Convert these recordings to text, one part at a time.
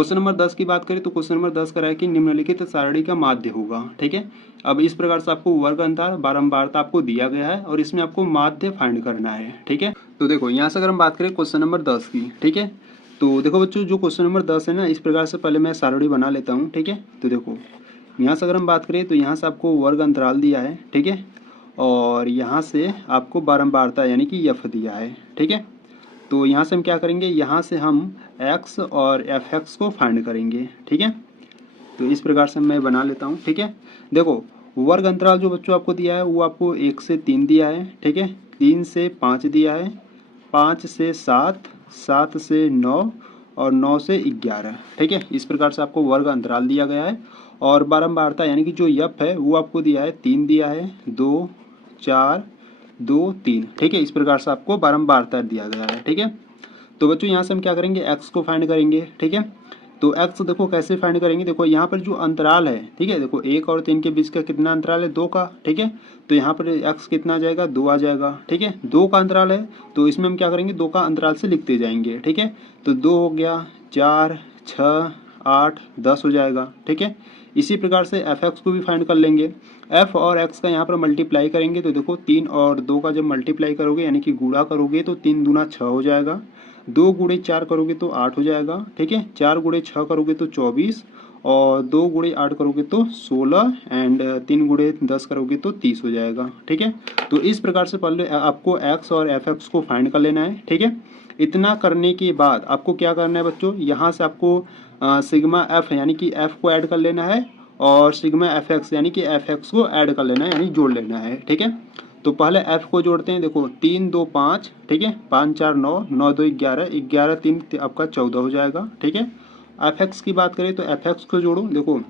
Question number 10 की बात करें तो क्वेश्चन नंबर 10 कह रहा है कि निम्नलिखित सारणी का माध्य होगा। ठीक है, अब इस प्रकार से आपको वर्ग अंतर बारंबारता आपको दिया गया है और इसमें आपको माध्य फाइंड करना है। ठीक है, तो देखो यहाँ से अगर हम बात करें क्वेश्चन नंबर 10 की, ठीक है, तो देखो बच्चों जो क्वेश्चन नंबर 10 है ना, इस प्रकार से पहले मैं सारणी बना लेता हूँ। ठीक है, तो देखो यहाँ से अगर हम बात करें तो यहाँ से आपको वर्ग अंतराल दिया है। ठीक है, और यहाँ से आपको बारंबारता यानी कि एफ दिया है। ठीक है, तो यहाँ से हम क्या करेंगे, यहाँ से हम x और fx को फाइंड करेंगे। ठीक है, तो इस प्रकार से मैं बना लेता हूँ। ठीक है, देखो वर्ग अंतराल जो बच्चों आपको दिया है वो आपको 1 से 3 दिया है। ठीक है, 3 से 5 दिया है, 5 से 7, 7 से 9 और 9 से 11। ठीक है, इस प्रकार से आपको वर्ग अंतराल दिया गया है। और बारंबारता यानी कि जो यफ है वो आपको दिया है 3 दिया है, 2, 4, 2, 3। ठीक है, इस प्रकार से आपको बारंबारता दिया गया है। ठीक है, तो बच्चों यहाँ से हम क्या करेंगे, x को फाइंड करेंगे। ठीक है, तो x देखो कैसे फाइंड करेंगे, देखो यहाँ पर जो अंतराल है, ठीक है, देखो 1 और 3 के बीच का कितना अंतराल है, 2 का। ठीक है, तो यहाँ पर x कितना आ जाएगा, 2 आ जाएगा। ठीक है, 2 का अंतराल है तो इसमें हम क्या करेंगे, 2 का अंतराल से लिखते जाएंगे। ठीक है, तो 2 हो गया, 4, 6, 8, 10 हो जाएगा। ठीक है, इसी प्रकार से fx को भी फाइंड कर लेंगे। f और x का यहाँ पर मल्टीप्लाई करेंगे तो देखो 3 और 2 का जब मल्टीप्लाई करोगे यानी कि गुणा करोगे तो 3 दूना 6 हो जाएगा, 2 गुणे 4 करोगे तो 8 हो जाएगा। ठीक है, 4 गुणे 6 करोगे तो 24 और 2 गुणे 8 करोगे तो 16 एंड 3 गुणे 10 करोगे तो 30 हो जाएगा। ठीक है, तो इस प्रकार से पहले आपको x और fx को फाइंड कर लेना है। ठीक है, इतना करने के बाद आपको क्या करना है बच्चों, यहाँ से आपको सिग्मा f यानी कि f को ऐड कर लेना है और सिग्मा fx यानी कि fx को ऐड कर लेना है यानी जोड़ लेना है। ठीक है, तो पहले f को जोड़ते हैं, देखो 3 2 5, ठीक है, 5 4 9, 9 2 11, 11 3 आपका 14 हो जाएगा। ठीक है, fx की बात करें तो fx को जोड़ो, देखो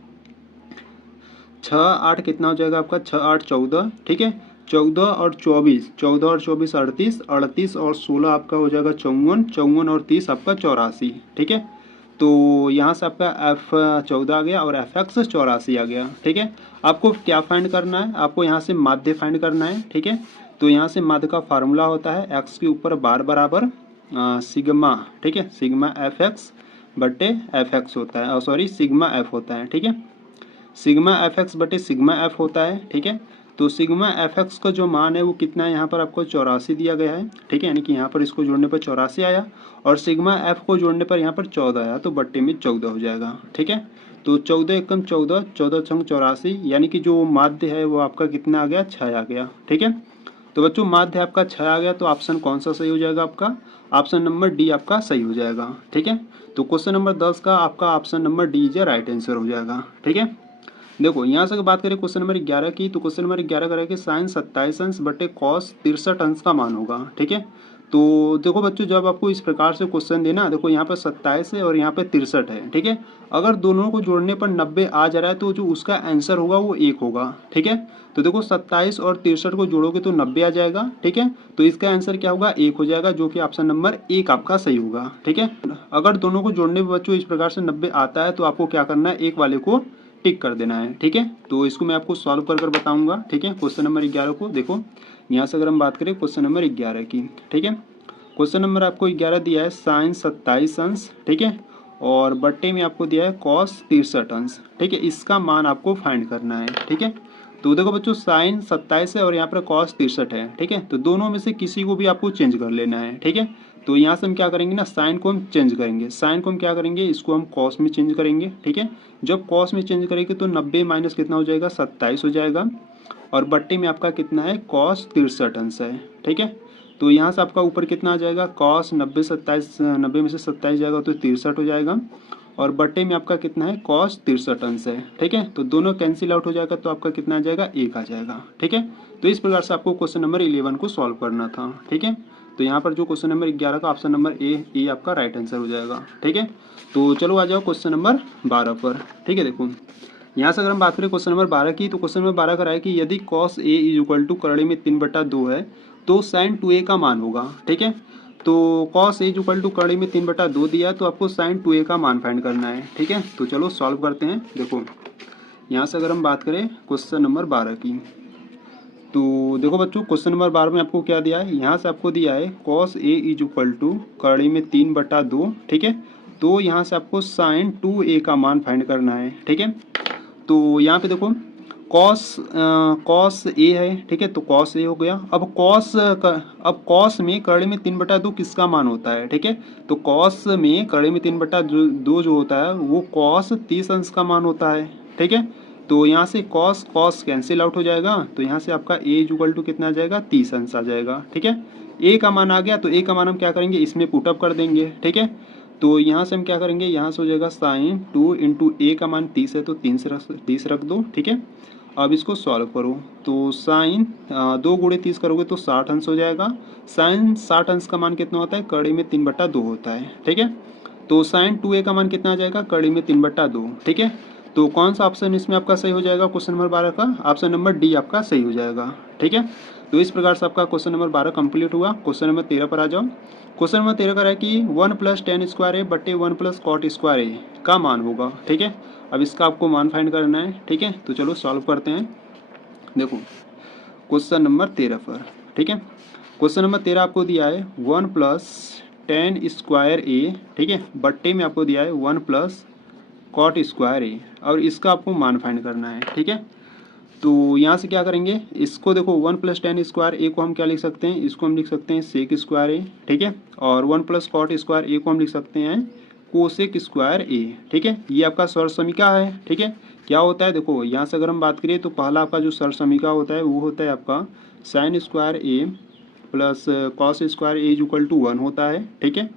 6 8 कितना हो जाएगा आपका, 6 8 14। ठीक है, 14 और 24, 14 और 24 38, 38 और 16 आपका हो जाएगा 54, 54 और 30 आपका 84। ठीक है, तो यहाँ से आपका f 14 आ गया और fx 84 आ गया। ठीक है, आपको क्या फाइंड करना है, आपको यहाँ से माध्य फाइंड करना है। ठीक है, तो यहाँ से माध्य का फार्मूला होता है x के ऊपर बार बराबर सिग्मा, ठीक है, सिग्मा fx बटे fx होता है, सॉरी सिग्मा f होता है। ठीक है, सिग्मा fx बटे सिग्मा f होता है। ठीक है, तो सिग्मा fx का जो मान है वो कितना है, यहाँ पर आपको 84 दिया गया है। ठीक है, यानी कि यहाँ पर इसको जोड़ने पर 84 आया और सिग्मा f को जोड़ने पर यहाँ पर 14 आया, तो बट्टे में 14 हो जाएगा। ठीक है, तो 14 एकम 14, 14 छंग 84, यानी कि जो माध्य है वो आपका कितना आ गया, 6 आ गया। ठीक है, तो बच्चों माध्य आपका 6 आ गया, तो ऑप्शन कौन सा सही हो जाएगा आपका, ऑप्शन नंबर डी आपका सही हो जाएगा। ठीक है, तो क्वेश्चन नंबर 10 का आपका option number D is right answer हो जाएगा। ठीक है, देखो यहाँ से बात करें क्वेश्चन नंबर 11 की, तो क्वेश्चन नंबर 11 करें कि साइन 27 अंश बटे कॉस 63 अंश का मान होगा। ठीक है, तो देखो बच्चों जब आपको इस प्रकार से क्वेश्चन देना, देखो यहाँ पर 27 है और यहाँ पे 63 है। ठीक है, अगर दोनों को जोड़ने पर 90 आ जा रहा है तो जो उसका आंसर होगा वो 1 होगा। ठीक है, तो देखो 27 और 63 को जोड़ोगे तो 90 आ जाएगा। ठीक है, तो इसका आंसर क्या होगा, 1 हो जाएगा, जो कि ऑप्शन नंबर 1 आपका सही होगा। ठीक है, अगर दोनों को जोड़ने पर बच्चों इस प्रकार से 90 आता है तो आपको क्या करना है, एक वाले को टिक कर देना है। ठीक है, तो इसको मैं आपको सॉल्व कर बताऊंगा। ठीक है, क्वेश्चन नंबर 11 को देखो यहाँ से अगर हम बात करें क्वेश्चन नंबर 11 की, ठीक है, क्वेश्चन नंबर आपको 11 दिया है साइन 27 अंश, ठीक है, और बट्टे में आपको दिया है कॉस 63 अंश। ठीक है, इसका मान आपको फाइंड करना है। ठीक है, तो देखो बच्चों साइन 27 है और यहाँ पर कॉस 63 है। ठीक है, तो दोनों में से किसी को भी आपको चेंज कर लेना है। ठीक है, तो यहाँ से हम क्या करेंगे ना, साइन को हम चेंज करेंगे, साइन को हम क्या करेंगे, इसको हम कॉस में चेंज करेंगे। ठीक है, जब कॉस में चेंज करेंगे तो 90 माइनस कितना हो जाएगा, 27 हो जाएगा और बट्टे में आपका कितना है, कॉस 63 अंश है। ठीक है, तो यहाँ से आपका ऊपर कितना आ जाएगा, कॉस 90 27, 90 में से 27 जाएगा तो 63 हो जाएगा और बट्टे में आपका कितना है, कॉस 63 अंश है। ठीक है, तो दोनों कैंसिल आउट हो जाएगा तो आपका कितना आ जाएगा, 1 आ जाएगा। ठीक है, तो इस प्रकार से आपको क्वेश्चन नंबर 11 को सॉल्व करना था। ठीक है, तो यहाँ पर जो क्वेश्चन नंबर 11 का ऑप्शन नंबर ए आपका राइट आंसर हो जाएगा। ठीक है, तो चलो आ जाओ क्वेश्चन नंबर 12 पर। ठीक है, देखो यहाँ से अगर हम बात करें क्वेश्चन नंबर 12 की, तो क्वेश्चन नंबर 12 का है कि यदि cos A is equal to करड़ी में 3/2 है तो साइन 2a का मान होगा। ठीक है, तो cos A is equal to करड़ी में 3/2 दिया तो आपको साइन 2a का मान फाइंड करना है। ठीक है, तो चलो सॉल्व करते हैं। देखो यहाँ से अगर हम बात करें क्वेश्चन नंबर 12 की, तो देखो बच्चों क्वेश्चन नंबर 12 में आपको क्या दिया है, यहाँ से आपको दिया है cos A is equal to करड़ी में 3/2। ठीक है, तो यहाँ से आपको साइन 2a का मान फाइंड करना है। ठीक है, तो यहाँ पे देखो कॉस ए है। ठीक है, तो कॉस ए हो गया। अब कॉस में कड़े में 3/2 किसका मान होता है? ठीक है, तो कॉस में कड़े में 3/2 जो होता है वो कॉस 30 अंश का मान होता है। ठीक है, तो यहाँ से कॉस कॉस कैंसिल आउट हो जाएगा, तो यहाँ से आपका ए इक्वल टू कितना आ जाएगा? 30 अंश आ जाएगा। ठीक है, ए का मान आ गया, तो ए का मान हम क्या करेंगे? इसमें पुटअप कर देंगे। ठीक है, तो यहाँ से हम क्या करेंगे? यहाँ से हो जाएगा साइन 2 इंटू ए का मान 30 है तो 30 रख दो। ठीक है, अब इसको सॉल्व करो, तो साइन 2 गुणे 30 करोगे तो 60 अंश हो जाएगा। साइन 60 अंश का मान कितना होता है? कड़ी में 3/2 होता है। ठीक है, तो साइन 2a का मान कितना आ जाएगा? कड़ी में 3/2। ठीक है, तो कौन सा ऑप्शन इसमें आपका सही हो जाएगा? क्वेश्चन नंबर 12 का ऑप्शन नंबर डी आपका सही हो जाएगा। ठीक है, तो इस प्रकार से आपका क्वेश्चन नंबर 12 कंप्लीट हुआ। क्वेश्चन नंबर 13 पर आ जाओ। क्वेश्चन नंबर 13 का है कि 1 + tan स्क्वायर ए बटे 1 + cot स्क्वायर ए का मान होगा। ठीक है, अब इसका आपको मान फाइंड करना है। ठीक है, तो चलो सॉल्व करते हैं। देखो क्वेश्चन नंबर 13 पर। ठीक है, क्वेश्चन नंबर 13 आपको दिया है 1 + tan स्क्वायर ए। ठीक है, बट्टे में आपको दिया है 1 + cot स्क्वायर ए, और इसका आपको मान फाइंड करना है। ठीक है, तो यहाँ से क्या करेंगे? इसको देखो 1 + tan स्क्वायर ए को हम क्या लिख सकते हैं? इसको हम लिख सकते हैं सेक स्क्वायर ए। ठीक है, और 1 + cot स्क्वायर ए को हम लिख सकते हैं कोसेक स्क्वायर ए। ठीक है, ये आपका सर्वसमीका है। ठीक है, क्या होता है? देखो यहाँ से अगर हम बात करें तो पहला आपका जो सर्वसमीका होता है वो होता है आपका sine square A plus cos square A equal to 1 होता है। ठीक है,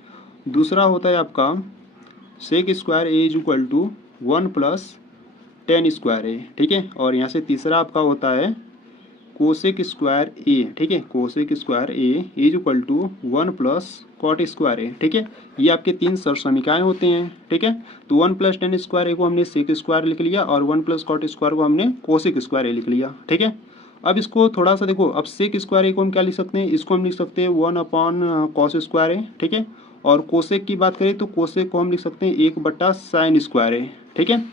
दूसरा होता है आपका sec square A equal to 1 + tan square A. ठीक है, और यहाँ से तीसरा आपका होता है कोसेक स्क्वायर ए। ठीक है, cosec square A is equal to 1 + cot square A. ठीक है, ये आपके 3 सर्वसमीकाएं होते हैं। ठीक है, तो 1 + tan स्क्वायर ए को हमने सेक स्क्वायर लिख लिया और 1 + cot स्क्वायर को हमने कोसेक स्क्वायर ए लिख लिया। ठीक है, अब इसको थोड़ा सा देखो, अब सेक स्क्वायर ए को हम क्या लिख सकते हैं? इसको हम लिख सकते हैं 1/cos स्क्वायर ए। ठीक है, और कोसेक की बात करें तो कोसेक को हम लिख सकते हैं 1/sin स्क्वायर ए। ठीक है,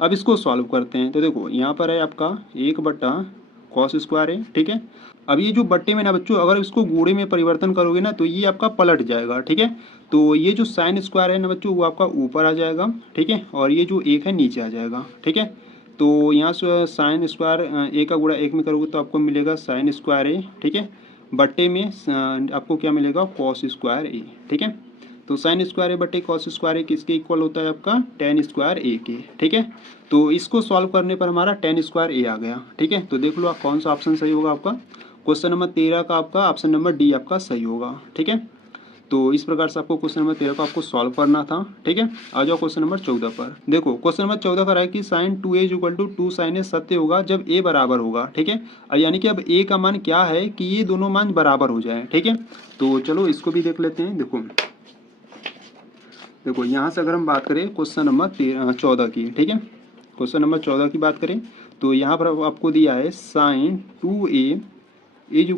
अब इसको सॉल्व करते हैं। तो देखो यहाँ पर है आपका 1/cos स्क्वायर है। ठीक है, अब ये जो बट्टे में ना बच्चों, अगर इसको गुणे में परिवर्तन करोगे ना तो ये आपका पलट जाएगा। ठीक है, तो ये जो साइन स्क्वायर है ना बच्चों वो आपका ऊपर आ जाएगा। ठीक है, और ये जो 1 है नीचे आ जाएगा। ठीक है, तो यहाँ से साइन स्क्वायर ए का गुणा 1 में करोगे तो आपको मिलेगा साइन स्क्वायर ए। ठीक है, बट्टे में आपको क्या मिलेगा? Cos square A. ठीक है, तो साइन स्क्वायर ए बटे कॉस स्क्वायर ए किसके इक्वल होता है? आपका tan स्क्वायर ए के। ठीक है, तो इसको सॉल्व करने पर हमारा tan स्क्वायर ए आ गया। ठीक है, तो देख लो आप कौन सा ऑप्शन सही होगा आपका। क्वेश्चन नंबर 13 का आपका ऑप्शन नंबर डी आपका सही होगा। ठीक है, तो इस प्रकार से आपको क्वेश्चन नंबर 13 को आपको सॉल्व करना था। ठीक है, आ जाओ क्वेश्चन नंबर 14 पर। देखो क्वेश्चन नंबर 14 का है कि साइन 2a = 2 sin a सत्य होगा जब a बराबर होगा। ठीक है, यानी कि अब a का मान क्या है कि ये दोनों मान बराबर हो जाए। ठीक है, तो चलो इसको भी देख लेते हैं। देखो यहाँ से अगर हम बात करें क्वेश्चन नंबर 14 की। ठीक है, क्वेश्चन नंबर 14 की बात करें तो यहाँ पर आपको दिया है साइन 2a =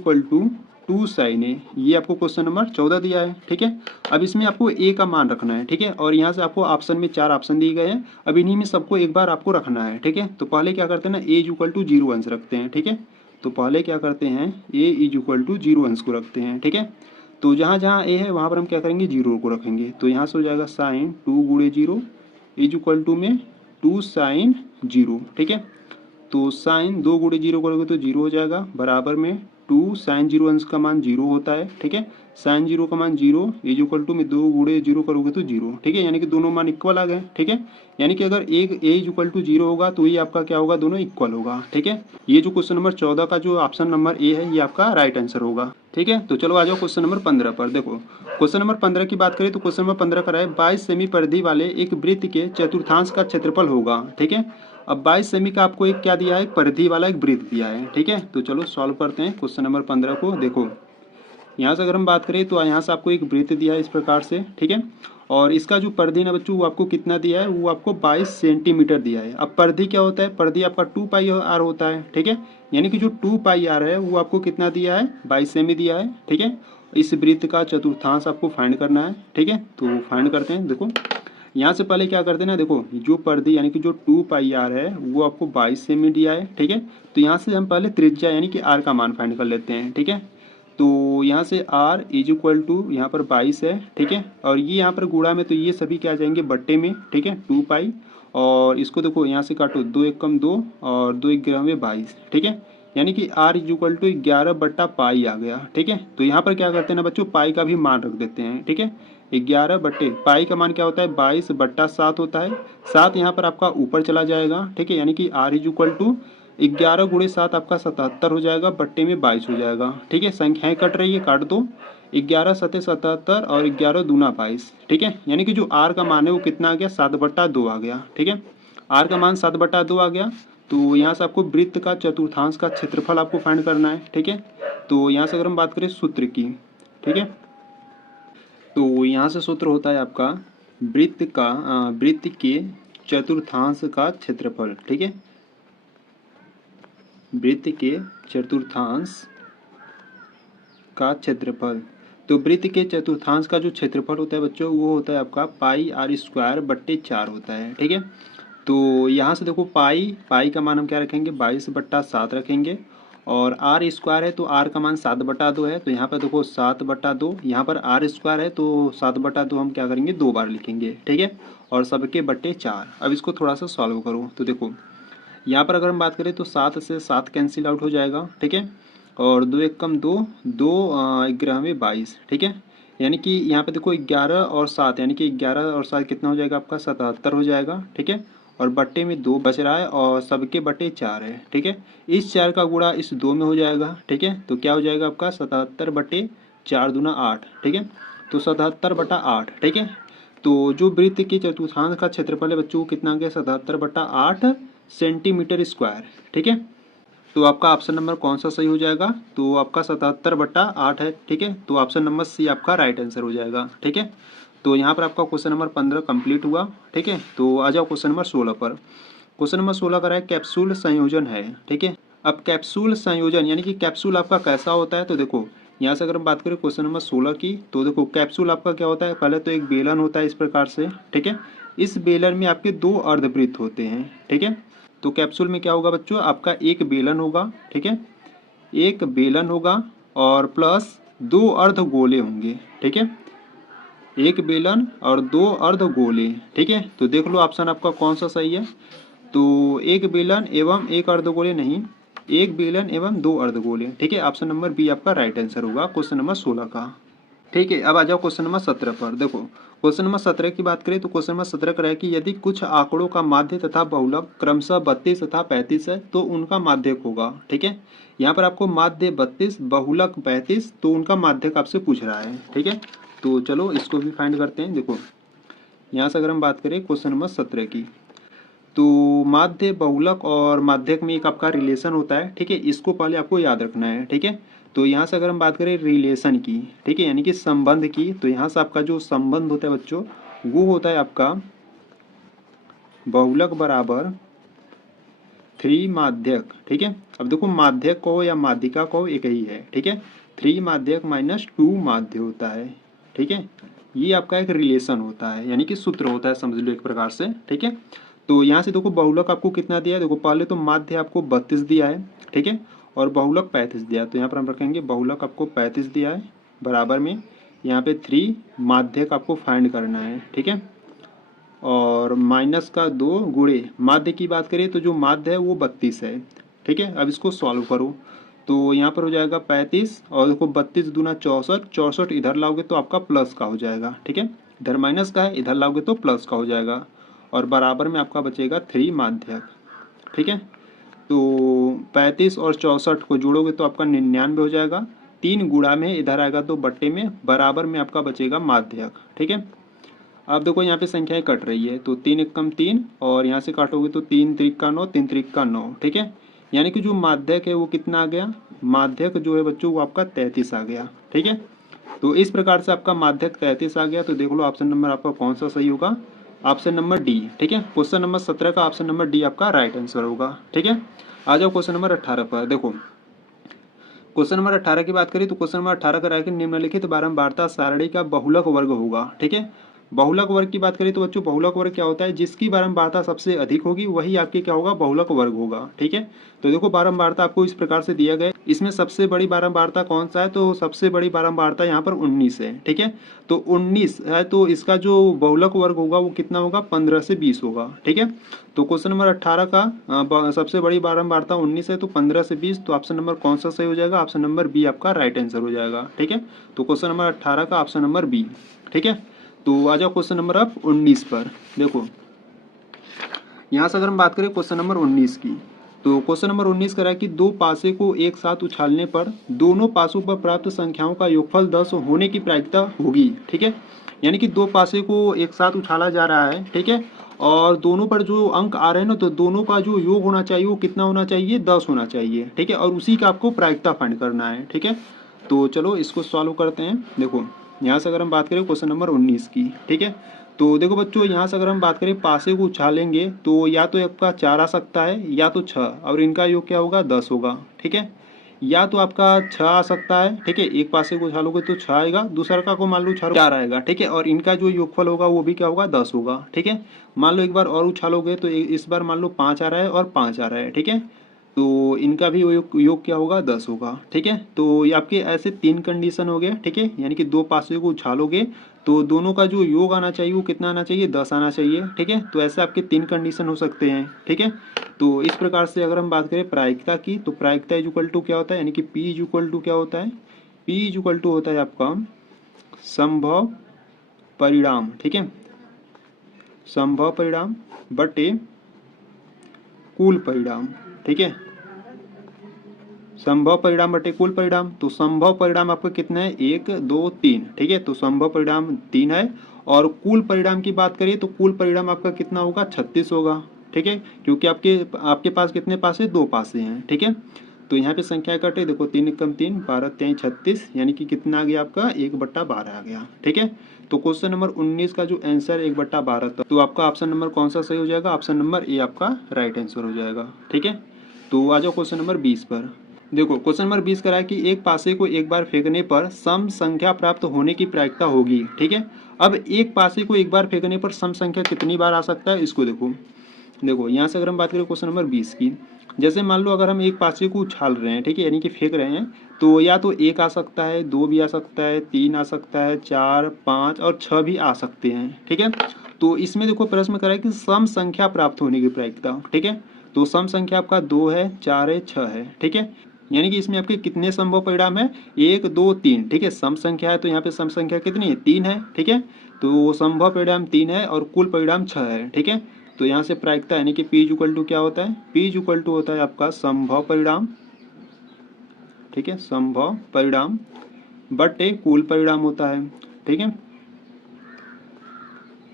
2 sin a। ये आपको क्वेश्चन नंबर 14 दिया है। ठीक है, अब इसमें आपको a का मान रखना है। ठीक है, और यहाँ से आपको ऑप्शन में 4 ऑप्शन दिए गए हैं। अब इन्हीं में सबको एक बार आपको रखना है। ठीक है, तो पहले क्या करते हैं ना, a = 0 अंश रखते हैं। ठीक है, तो पहले क्या करते हैं, a = 0 अंश को रखते हैं। ठीक है, तो जहाँ जहाँ ए है वहाँ पर हम क्या करेंगे? 0 को रखेंगे। तो यहाँ से हो जाएगा साइन 2 गुणे 0 = में 2 sin 0। ठीक है, तो साइन 2 गुणे 0 करोगे तो 0 हो जाएगा, बराबर में 2 sin 0 अंश का मान 0 होता है। ठीक है, साइन 0 का मान 0 = में 2 गुणे 0 करोगे तो 0। ठीक है, यानी कि दोनों मान इक्वल आ गए। ठीक है, यानी कि अगर एक a = 0 होगा तो ये आपका क्या होगा? दोनों इक्वल होगा। ठीक है, ये जो क्वेश्चन नंबर 14 का जो ऑप्शन नंबर ए है ये आपका राइट आंसर होगा। ठीक है, तो चलो आ जाओ क्वेश्चन नंबर 15 पर। देखो क्वेश्चन नंबर 15 की बात करें तो क्वेश्चन नंबर 15 का है 22 सेमी परिधि वाले एक वृत्त के चतुर्थांश का क्षेत्रफल होगा। ठीक है, अब 22 सेमी का आपको एक क्या दिया है? एक परिधि वाला एक वृत्त दिया है। ठीक है, तो चलो सॉल्व करते हैं क्वेश्चन नंबर 15 को। देखो यहाँ से अगर हम बात करें तो यहाँ से आपको एक वृत्त दिया है इस प्रकार से। ठीक है, और इसका जो परिधि ना बच्चों वो आपको कितना दिया है? वो आपको 22 सेंटीमीटर दिया है। अब परिधि क्या होता है? परिधि आपका 2πr होता है। ठीक है, यानी कि जो 2πr है वो आपको कितना दिया है? 22 सेमी दिया है। ठीक है, इस वृत्त का चतुर्थांश आपको फाइंड करना है। ठीक है, तो फाइंड करते हैं। देखो यहाँ से पहले क्या करते हैं ना, देखो जो परिधि यानी कि जो 2πr है वो आपको 22 सेमी दिया है। ठीक है, तो यहाँ से हम पहले त्रिज्या यानी कि r का मान फाइंड कर लेते हैं। ठीक है, तो तो यहाँ से r इज इक्वल टू यहाँ पर 22 है, ठीक है। और ये यहाँ पर गुणा में, तो ये सभी क्या आ जाएंगे बट्टे में, ठीक है, 2 पाई। और इसको देखो यहाँ से काटो, 2 एकम 2 और 2 एक ग्राम में 22, ठीक है। यानी कि r इज इक्वल टू 11 बट्टा पाई आ गया, ठीक है। तो यहाँ पर क्या करते हैं ना बच्चों, पाई का भी मान रख देते हैं, ठीक है। 11 बट्टे पाई का मान क्या होता है, 22 बट्टा 7 होता है। 7 यहाँ पर आपका ऊपर चला जाएगा, ठीक है। यानी कि r इज इक्वल टू 11 गुणे 7 आपका 77 हो जाएगा, बट्टे में 22 हो जाएगा, ठीक है। संख्याएं कट रही है, काट दो। 11 सते 77 और 11 दूना 22, ठीक है। यानी कि जो r का मान है वो कितना आ गया, 7/2 आ गया, ठीक है। r का मान 7/2 आ गया। तो यहाँ से आपको वृत्त का चतुर्थांश का क्षेत्रफल आपको फाइंड करना है, ठीक है। तो यहाँ से अगर हम बात करें सूत्र की, ठीक है, तो यहाँ से सूत्र होता है आपका वृत्त के चतुर्थांश का क्षेत्रफल, ठीक है। वृत्त के चतुर्थांश का क्षेत्रफल। तो वृत्त के चतुर्थांश का जो क्षेत्रफल होता है बच्चों, वो होता है आपका पाई r²/4 होता है, ठीक है। तो यहाँ से देखो पाई का मान हम क्या रखेंगे, 22/7 रखेंगे। और r² है तो r का मान 7/2 है, तो यहाँ पर देखो 7/2, यहाँ पर r² है तो 7/2 हम क्या करेंगे, 2 बार लिखेंगे, ठीक है। और सबके बट्टे 4। अब इसको थोड़ा सा सॉल्व करो, तो देखो यहाँ पर अगर हम बात करें तो 7 से 7 कैंसिल आउट हो जाएगा, ठीक है। और 2 एकम 2, 2 11 में 22, ठीक है। यानी कि यहाँ पे देखो 11 और 7, यानी कि 11 और 7 कितना हो जाएगा आपका, 77 हो जाएगा, ठीक है। और बट्टे में 2 बच रहा है और सबके बट्टे 4 है, ठीक है। इस 4 का गुणा इस 2 में हो जाएगा, ठीक है। तो क्या हो जाएगा आपका 77/4 दूना 8, ठीक है। तो 77/8, ठीक है। तो जो वृत्त के चतुर्थांश का क्षेत्रफल है बच्चों, कितना गया, 77/8 सेंटीमीटर स्क्वायर, ठीक है। तो आपका ऑप्शन नंबर कौन सा सही हो जाएगा, तो आपका 77/8 है, ठीक है। तो ऑप्शन नंबर सी आपका राइट आंसर हो जाएगा, ठीक है। तो यहाँ पर आपका क्वेश्चन नंबर 15 कंप्लीट हुआ, ठीक है। तो आ जाओ क्वेश्चन नंबर 16 पर। क्वेश्चन नंबर 16 का है कैप्सूल संयोजन है, ठीक है। अब कैप्सूल संयोजन यानी कि कैप्सूल आपका कैसा होता है, तो देखो यहाँ से अगर हम बात करें क्वेश्चन नंबर 16 की, तो देखो कैप्सूल आपका क्या होता है, पहले तो एक बेलन होता है इस प्रकार से, ठीक है। इस बेलन में आपके 2 अर्धवृत्त होते हैं, ठीक है। तो कैप्सूल में क्या होगा बच्चों, आपका एक बेलन होगा, ठीक है, एक बेलन होगा और प्लस 2 अर्धगोले होंगे, ठीक है। एक बेलन और 2 अर्धगोले, ठीक है। तो देख लो ऑप्शन आपका कौन सा सही है। तो एक बेलन एवं एक अर्धगोले नहीं, एक बेलन एवं 2 अर्धगोले, ठीक है। ऑप्शन नंबर बी आपका राइट आंसर होगा क्वेश्चन नंबर 16 का, ठीक है। अब आ जाओ क्वेश्चन नंबर 17 पर। देखो क्वेश्चन नंबर 17 की बात करें तो क्वेश्चन नंबर 17 का है कि यदि कुछ आंकड़ों का माध्य तथा बहुलक क्रमशः 32 तथा 35 है तो उनका माध्यक होगा, ठीक है। यहाँ पर आपको माध्य 32 बहुलक 35, तो उनका माध्यक आपसे पूछ रहा है, ठीक है। तो चलो इसको भी फाइंड करते हैं। देखो यहाँ से अगर हम बात करें क्वेश्चन नंबर 17 की, तो माध्य बहुलक और माध्यक में एक आपका रिलेशन होता है, ठीक है। इसको पहले आपको याद रखना है, ठीक है। तो यहाँ से अगर हम बात करें रिलेशन की, ठीक है, यानी कि संबंध की, तो यहाँ से आपका जो संबंध होता है बच्चों, वो होता है आपका बहुलक बराबर 3 माध्यक, ठीक है। अब देखो माध्यक कहो या माध्यिका कहो एक ही है, ठीक है। 3 माध्यक माइनस 2 माध्य होता है, ठीक है। ये आपका एक रिलेशन होता है, यानी कि सूत्र होता है, समझ लो एक प्रकार से, ठीक है। तो यहाँ से देखो बहुलक आपको कितना दिया है, देखो पहले तो माध्य आपको 32 दिया है, ठीक है, और बहुलक 35 दिया है। तो यहाँ पर हम रखेंगे बहुलक आपको 35 दिया है, बराबर में यहाँ पे 3 माध्यक आपको फाइंड करना है, ठीक है। और माइनस का 2 गुणे माध्य की बात करें तो जो माध्य है वो 32 है, ठीक है। अब इसको सॉल्व करो, तो यहाँ पर हो जाएगा 35 और देखो 32 दूना 64, 64 इधर लाओगे तो आपका प्लस का हो जाएगा, ठीक है। इधर माइनस का है, इधर लाओगे तो प्लस का हो जाएगा। और बराबर में आपका बचेगा 3 माध्यक, ठीक है। तो 35 और 64 को जोड़ोगे तो आपका 99 हो जाएगा। 3 गुणा में इधर आएगा तो बट्टे में, बराबर में आपका बचेगा माध्यक, ठीक है। अब देखो यहाँ पे संख्याएं कट रही है, तो 3 एकम 3 और यहाँ से काटोगे तो 3 त्रिक का 9, 3 त्रिक का 9, ठीक है। यानी कि जो माध्यक है वो कितना आ गया, माध्यक जो है बच्चों वो आपका 33 आ गया, ठीक है। तो इस प्रकार से आपका माध्यक 33 आ गया। तो देख लो ऑप्शन नंबर आपका कौन सा सही होगा, ऑप्शन नंबर डी, ठीक है। क्वेश्चन नंबर 17 का ऑप्शन नंबर डी आपका राइट आंसर होगा, ठीक है। आ जाओ क्वेश्चन नंबर 18 पर। देखो क्वेश्चन नंबर 18 की बात करें तो क्वेश्चन नंबर 18 का है कि निम्नलिखित बारंबारता सारणी का बहुलक वर्ग होगा, ठीक है। बहुलक वर्ग की बात करें तो बच्चों बहुलक वर्ग क्या होता है, जिसकी बारंबारता सबसे अधिक होगी वही आपके क्या होगा, बहुलक वर्ग होगा। ठीक है, तो देखो बारंबारता आपको इस प्रकार से दिया गया है। इसमें सबसे बड़ी बारंबारता कौन सा है, तो सबसे बड़ी बारंबारता यहाँ पर 19 है। ठीक है, तो 19 है तो इसका जो बहुलक वर्ग होगा वो कितना होगा, 15 से 20 होगा। ठीक है, तो क्वेश्चन नंबर 18 का सबसे बड़ी बारंबारता 19 है तो 15 से 20, तो ऑप्शन नंबर कौन सा सही हो जाएगा, ऑप्शन नंबर बी आपका राइट आंसर हो जाएगा। ठीक है, तो क्वेश्चन नंबर 18 का ऑप्शन नंबर बी। ठीक है, तो आ जाओ क्वेश्चन नंबर अब 19 पर। देखो यहाँ से अगर हम बात करें क्वेश्चन नंबर 19 की, तो क्वेश्चन नंबर 19 कह रहा है कि दो पासे को एक साथ उछालने पर दोनों पासों पर प्राप्त संख्याओं का योगफल 10 होने की प्रायिकता होगी। ठीक है, यानी कि दो पासे को एक साथ उछाला जा रहा है। ठीक है, और दोनों पर जो अंक आ रहे हैं ना, तो दोनों का जो योग होना चाहिए वो कितना होना चाहिए, 10 होना चाहिए। ठीक है, और उसी का आपको प्रायिकता फाइंड करना है। ठीक है, तो चलो इसको सॉल्व करते हैं। देखो यहाँ से अगर हम बात करें क्वेश्चन नंबर 19 की, ठीक है, तो देखो बच्चों यहाँ से अगर हम बात करें पासे को उछालेंगे तो या तो आपका 4 आ सकता है या तो 6, और इनका योग क्या होगा, 10 होगा। ठीक है, या तो आपका 6 आ सकता है। ठीक है, एक पासे को उछालोगे तो 6 आएगा, दूसरा का को मान लो 4 आएगा। ठीक है, और इनका जो योगफल होगा वो भी क्या होगा, 10 होगा। ठीक है, मान लो एक बार और उछालोगे तो इस बार मान लो 5 आ रहा है और 5 आ रहा है। ठीक है, तो इनका भी योग क्या होगा, 10 होगा। ठीक है, तो ये आपके ऐसे 3 कंडीशन हो गए। ठीक है, यानी कि दो पासे को उछालोगे तो दोनों का जो योग आना चाहिए वो कितना आना चाहिए, 10 आना चाहिए। ठीक है, तो ऐसे आपके 3 कंडीशन हो सकते हैं। ठीक है, तो इस प्रकार से अगर हम बात करें प्रायिकता की, तो प्रायिकता इज इक्वल टू क्या होता है, यानी कि पी इज इक्वल टू क्या होता है, पी इज इक्वल टू होता है आपका संभव परिणाम। ठीक है, संभव परिणाम बटे कुल परिणाम। ठीक है, संभव परिणाम बटे कुल परिणाम, तो संभव परिणाम आपका कितना है, 1 2 3। ठीक है, तो संभव परिणाम 3 है, और कुल परिणाम की बात करिए तो कुल परिणाम आपका कितना होगा, 36 होगा। ठीक है, क्योंकि आपके आपके पास कितने पासे, 2 पासे हैं। ठीक है, तो यहाँ पे संख्या कटे, देखो 3 कम 3 12 3 36, यानी कि कितना आ गया आपका, 1/12 आ गया। ठीक है, तो क्वेश्चन नंबर 19 का जो आंसर 1/12 था, तो आपका ऑप्शन नंबर कौन सा सही हो जाएगा, ऑप्शन नंबर ए आपका राइट आंसर हो जाएगा। ठीक है, तो आ जाओ क्वेश्चन नंबर 20 पर। देखो क्वेश्चन नंबर 20 करा है कि एक पासे को एक बार फेंकने पर सम संख्या प्राप्त होने की प्रायिकता होगी। ठीक है, अब एक पासे को एक बार फेंकने पर सम संख्या कितनी बार आ सकता है, इसको देखो। देखो यहाँ से अगर हम बात करें क्वेश्चन नंबर 20 की, जैसे मान लो अगर हम एक पासे को उछाल रहे हैं, ठीक है, यानी कि फेंक रहे हैं, तो या तो 1 आ सकता है, 2 भी आ सकता है, 3 आ सकता है, 4 5 और 6 भी आ सकते हैं। ठीक है, तो इसमें देखो प्रश्न करा है कि सम संख्या प्राप्त होने की प्रायिकता। ठीक है, तो सम संख्या आपका 2 है, 4 है, 6 है। ठीक है, यानी कि इसमें आपके कितने संभव परिणाम है, 1 2 3। ठीक है, सम संख्या है तो यहाँ पे सम संख्या कितनी है, 3 है। ठीक है, तो संभव परिणाम 3 है और कुल परिणाम 6 है। ठीक है, तो यहाँ से प्रायिकता यानी कि पी इक्वल टू क्या होता है, पी इक्वल टू होता है आपका संभव परिणाम। ठीक है, संभव परिणाम बटे कुल परिणाम होता है। ठीक है,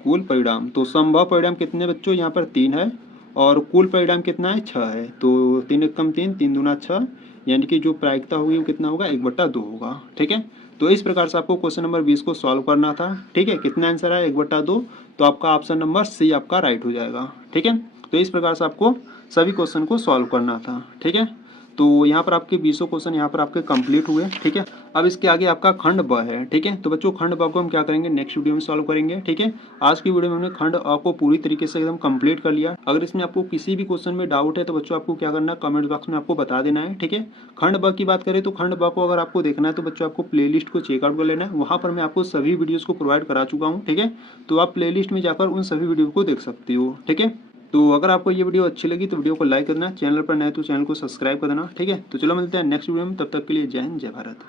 कुल परिणाम, तो संभव परिणाम कितने बच्चों, यहाँ पर 3 है, और कुल परिणाम कितना है, 6 है। तो 3 कम 3 3 दूना 6, यानी कि जो प्रायिकता होगी वो कितना होगा, 1/2 होगा। ठीक है, तो इस प्रकार से आपको क्वेश्चन नंबर 20 को सॉल्व करना था। ठीक है, कितना आंसर है, 1/2, तो आपका ऑप्शन नंबर सी आपका राइट हो जाएगा। ठीक है, तो इस प्रकार से आपको सभी क्वेश्चन को सॉल्व करना था। ठीक है, तो यहाँ पर आपके 20 क्वेश्चन यहाँ पर आपके कंप्लीट हुए। ठीक है, अब इसके आगे आपका खंड ब है। ठीक है, तो बच्चों खंड ब को हम क्या करेंगे, नेक्स्ट वीडियो में सॉल्व करेंगे। ठीक है, आज की वीडियो में हमने खंड अ को पूरी तरीके से एकदम कंप्लीट कर लिया। अगर इसमें आपको किसी भी क्वेश्चन में डाउट है तो बच्चों आपको क्या करना है, कमेंट बॉक्स में आपको बता देना है। ठीक है, खंड ब की बात करें तो खंड ब को अगर आपको देखना है तो बच्चों आपको प्लेलिस्ट को चेकआउट कर लेना है, वहाँ पर मैं आपको सभी वीडियोज़ को प्रोवाइड करा चुका हूँ। ठीक है, तो आप प्लेलिस्ट में जाकर उन सभी वीडियो को देख सकते हो। ठीक है, तो अगर आपको ये वीडियो अच्छी लगी तो वीडियो को लाइक करना, चैनल पर नए तो चैनल को सब्सक्राइब कर देना। ठीक है, तो चलो मिलते हैं नेक्स्ट वीडियो में, तब तक के लिए जय हिंद जय भारत।